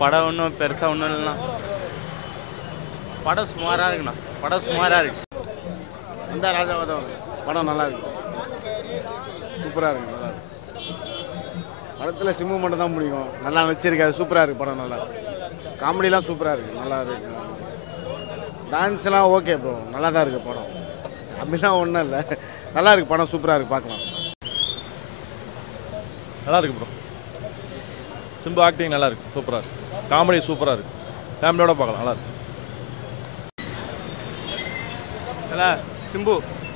படம் ஒன்றும் பெருசாக ஒன்றும் இல்லைண்ணா. படம் சுமாராக இருக்குண்ணா. படம் சுமாராக இருக்கு. அந்த ராஜாவதம் படம் நல்லா இருக்கு. சூப்பராக இருக்கு. நல்லா இருக்கு. படத்தில் சிம்பு மட்டும் தான் பிடிக்கும். நல்லா நடிச்சிருக்காரு. சூப்பராக இருக்குது படம். நல்லா காமெடிலாம் சூப்பராக இருக்குது. நல்லா இருக்கு. டான்ஸ்லாம் ஓகே ப்ரோ. நல்லா தான் இருக்குது படம். அப்படிலாம் ஒன்றும் இல்லை. நல்லா இருக்குது படம். சூப்பராக இருக்குது. பார்க்கலாம். நல்லா இருக்கு ப்ரோ. சிம்பு ஆக்டிங் நல்லா இருக்கு. சூப்பராக இருக்கு. காமெடி சூப்பராக இருக்கு. ஃபேமிலியோட பார்க்கலாம். நல்லா இருக்கு. நல்லா சிம்பு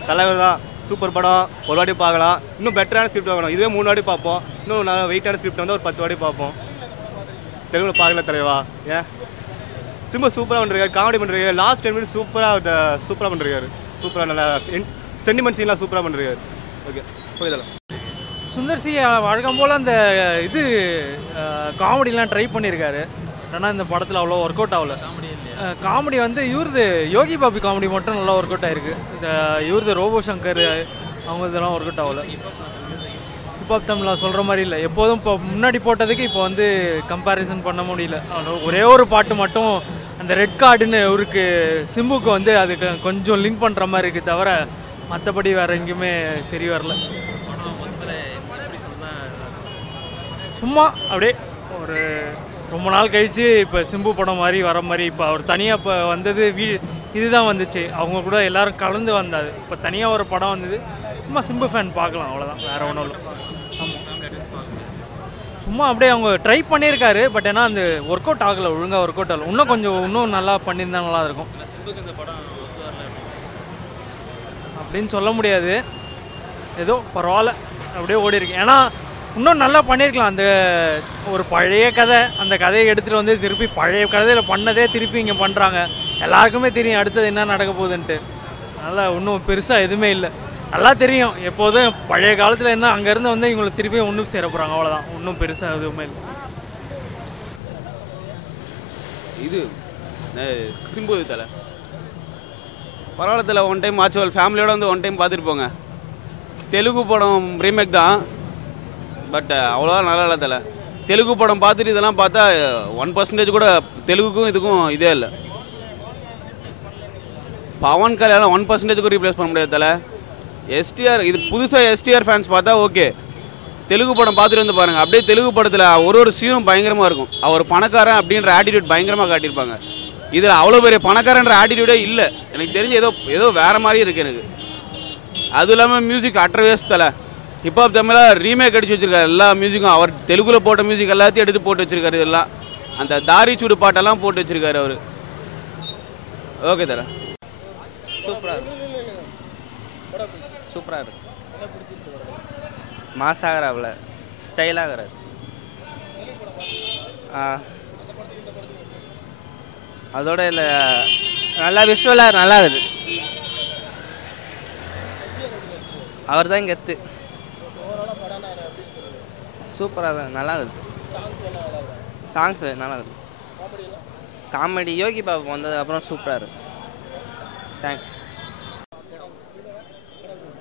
தலைவர் தான். சூப்பர் படம். ஒரு வாட்டி பார்க்கலாம். இன்னும் பெட்டரான ஸ்கிரிப்ட் வாங்கணும். இதுவே 3 வாட்டி பார்ப்போம். இன்னும் நல்லா வெயிட்டான ஸ்கிரிப்ட் வந்து ஒரு 10 வாட்டி பார்ப்போம். தெலுங்குல பார்க்கல தலைவா. ஏன் சிம்பு சூப்பராக பண்ணிருக்காரு. காமெடி பண்ணிருக்காரு. லாஸ்ட் 10 மினிட்ஸ் சூப்பராக பண்ணிருக்காரு. சூப்பராக நல்லா சென்டிமெண்ட் சீன்லாம் சூப்பராக பண்ணிருக்காரு. ஓகே போயிடலாம். சுந்தர் சி வழக்கம் போல் அந்த இது காமெடிலாம் ட்ரை பண்ணியிருக்காரு. ஆனால் இந்த படத்தில் அவ்வளோ ஒர்க் அவுட் ஆகல. காமெடி வந்து இவருது யோகி பாபி காமெடி மட்டும் நல்லா ஒர்க் அவுட் ஆகிருக்கு. இந்த இவருது ரோபோ சங்கர் அவங்க இதெல்லாம் ஒர்க் அவுட் ஆகல. ஹிப்ஹாப் தமிழ் சொல்கிற மாதிரி இல்லை. எப்போதும் இப்போ முன்னாடி போட்டதுக்கு இப்போ வந்து கம்பேரிசன் பண்ண முடியல. ஒரே ஒரு பாட்டு மட்டும் அந்த ரெட் கார்டுன்னு இவருக்கு சிம்புக்கு வந்து அதுக்கு கொஞ்சம் லிங்க் பண்ணுற மாதிரி இருக்குது. தவிர மற்றபடி வேறு எங்கேயுமே சரி வரல. சும்மா அப்படியே ஒரு ரொம்ப நாள் கழித்து இப்போ சிம்பு படம் மாதிரி வர மாதிரி. இப்போ அவர் தனியாக இப்போ வந்தது இதுதான் வந்துச்சு. அவங்க கூட எல்லோரும் கலந்து வந்தாது. இப்போ தனியாக ஒரு படம் வந்தது. சும்மா சிம்பு ஃபேன் பார்க்கலாம், அவ்வளோதான். வேறு ஒன்றும் இல்லை. சும்மா அப்படியே அவங்க ட்ரை பண்ணியிருக்காரு. பட் ஏன்னா அந்த ஒர்க் அவுட் ஆகலை. ஒழுங்காக ஒர்க் அவுட் ஆகலை. இன்னும் நல்லா பண்ணியிருந்தா நல்லா இருக்கும் அப்படின்னு சொல்ல முடியாது. ஏதோ பரவாயில்ல அப்படியே ஓடி இருக்கு. ஏன்னா இன்னும் நல்லா பண்ணியிருக்கலாம். அந்த ஒரு பழைய கதை, அந்த கதையை எடுத்துகிட்டு வந்து திருப்பி பழைய கதையில் பண்ணதே திருப்பி இங்கே பண்ணுறாங்க. எல்லாருக்குமே தெரியும் அடுத்தது என்ன நடக்க போகுதுன்ட்டு. அதனால் இன்னும் பெருசாக எதுவுமே இல்லை. நல்லா தெரியும் எப்போதும் பழைய காலத்தில் என்ன அங்கேருந்து வந்து இவங்களுக்கு திருப்பி ஒன்றும் சேர போகிறாங்க. அவ்வளோதான். இன்னும் பெருசாக எதுவுமே இல்லை. இது சிம்பு தலை பரவாயில்ல தலை. ஒன் டைம் ஆச்சு. ஃபேமிலியோடு வந்து ஒன் டைம் பார்த்துட்டு போங்க. தெலுங்கு படம் ரீமேக் தான். பட் அவ்வளோவா நல்லா இல்லை தலை. தெலுங்கு படம் பார்த்துட்டு இதெல்லாம் பார்த்தா 1% கூட தெலுங்குக்கும் இதுக்கும் இதே இல்லை. பவன் கல்யாணம் 1% கூட ரீப்ளேஸ் பண்ண முடியாது தலை. எஸ்டிஆர் இது புதுசாக எஸ்டிஆர் ஃபேன்ஸ் பார்த்தா ஓகே. தெலுங்கு படம் பார்த்துட்டு வந்து பாருங்கள். அப்படியே தெலுங்கு படத்தில் ஒரு சீனும் பயங்கரமாக இருக்கும். அவர் பணக்காரன் அப்படின்ற ஆட்டிடியூட் பயங்கரமாக காட்டியிருப்பாங்க. இதில் அவ்வளோ பெரிய பணக்காரன்ற ஆட்டிடியூடே இல்லை. எனக்கு தெரிஞ்சு ஏதோ வேறு மாதிரி இருக்குது எனக்கு. அதுவும் இல்லாமல் மியூசிக் அட்ரவேஸ் தலை. ஹிப்ஹாப் தமிழாக ரீமேக் அடிச்சு வச்சுருக்காரு. எல்லா மியூசிக்கும் அவர் தெலுங்குல போட்ட மியூசிக் எல்லாத்தையும் எடுத்து போட்டு வச்சுருக்காரு. இதெல்லாம் அந்த தாரி சூடு பாட்டெல்லாம் போட்டு வச்சுருக்காரு அவர். ஓகே தலை. சூப்பராக இருக்கு. சூப்பராக இருக்கு. மாசாகிறாவில் ஸ்டைலாகிறார். அதோட இல்லை நல்லா விஷுவலாக நல்லா இருக்குது. அவர் தான் கெத்து. சூப்பராக தான் நல்லா இருக்குது. சாங்ஸ் நல்லா இருக்குது. காமெடி யோகி பாபு வந்ததுக்கப்புறம் சூப்பராக இருக்குது. தேங்க்ஸ்.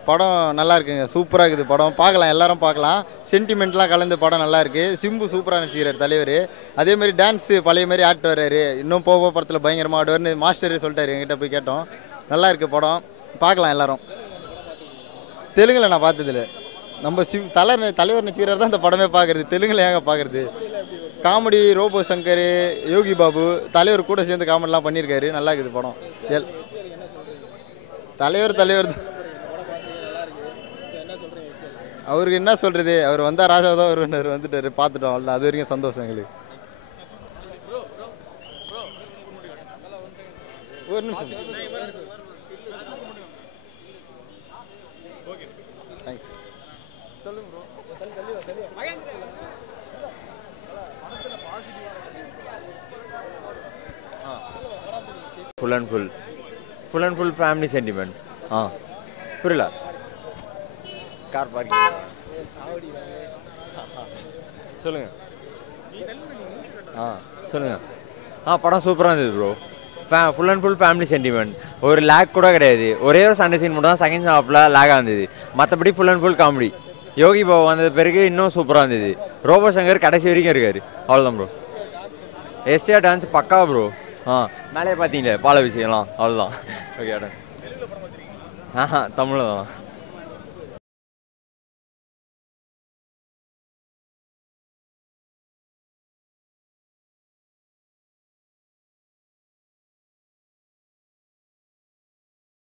படம் நல்லா இருக்குங்க. சூப்பராக இருக்குது படம். பார்க்கலாம், எல்லாரும் பார்க்கலாம். சென்டிமெண்ட்லாம் கலந்து படம் நல்லா இருக்குது. சிம்பு சூப்பராக நடிச்சுக்கிறார் தலைவர். அதேமாதிரி டான்ஸு பழைய மாதிரி ஆட்டு வர்றாரு. இன்னும் போக படத்தில் பயங்கரமாக ஆடுவார்னு மாஸ்டர் சொல்லிட்டாரு. என்கிட்ட போய் கேட்டோம். நல்லா இருக்குது படம். பார்க்கலாம் எல்லாரும். தெலுங்கில் நான் பார்த்ததில்ல. நம்ம தலைவர் நடிச்சுக்கிறார் தான் இந்த படமே பார்க்குறது. தெலுங்கில் ஏங்க பார்க்குறது? காமெடி ரோபோ சங்கர், யோகி பாபு தலைவர் கூட சேர்ந்து காமெடிலாம் பண்ணியிருக்காரு. நல்லா இருக்குது படம். தலைவர் அவருக்கு என்ன சொல்கிறது? அவர் வந்தால் ராஜா தான் வருவார். வந்துட்டார், பார்த்துட்டோம். அவ்வளோ. அது வரைக்கும் சந்தோஷம் எங்களுக்கு. ஒரு நிமிஷம். தேங்க்ஸ். சொல்லுங்க bro. Full and full family sentiment. புரியல. கார் பார்க்கிங் சொல்லுங்க. சொல்லுங்க. படம் சூப்பராக இருந்தது bro. Full and full family sentiment. ஒரு லேக் கூட கிடையாது. ஒரே ஒரு சண்டை சீன் மட்டும் தான் செகண்ட் ஹாஃபில் லேக்காக இருந்தது. மற்றபடி full and full comedy. Yogi Babu வந்தது பிறகு இன்னும் சூப்பராக இருந்தது. ரோபோ சங்கர் கடைசி வரைக்கும் இருக்காரு. அவ்வளோதான் ப்ரோ. எஸ்டிஆர் டான்ஸ் பக்கா ப்ரோ. மேலே பார்த்தீங்களே பால விஷயம்லாம் அவ்வளோதான். Okay done. தமிழில் தான்.